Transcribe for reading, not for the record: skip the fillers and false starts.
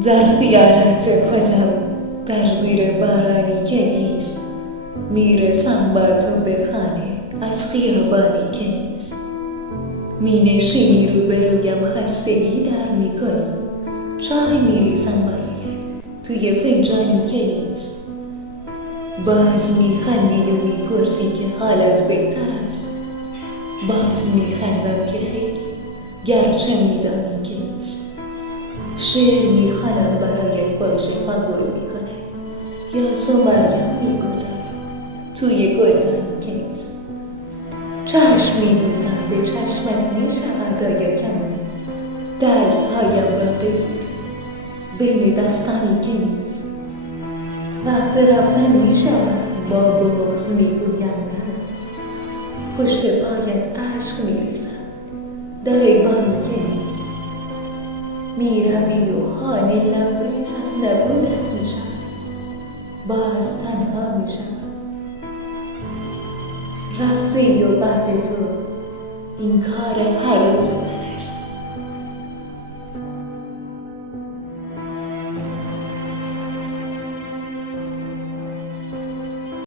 در خیالت خودم در زیر بارانی که نیست، میرسم با تو به خانه از خیابانی که نیست. می نشینی روبرویم خستگی در میکنی، چای میریزم برایت توی فنجانی که نیست. باز میخندی و میپرسی که حالت بهتر است، باز میخندم که خیلی گرچه میدانی که نیست. شعر میخوانم برایت واژه قبول میکنه، یا مریم میگذارم توی گلدانی که نیست. چشم میدوزم به چشمت میشود آیا کمی، دستهایم را بگیر بین دستانی که نیست. وقت رفتن میشود با بغض میگویم نرو، پشت پایت اشک میریزد در ایوانی که نیست. میروی و خانه لبریز از نبودت میشود، باز تنها میشود. رفته و بعد تو این کار هر روز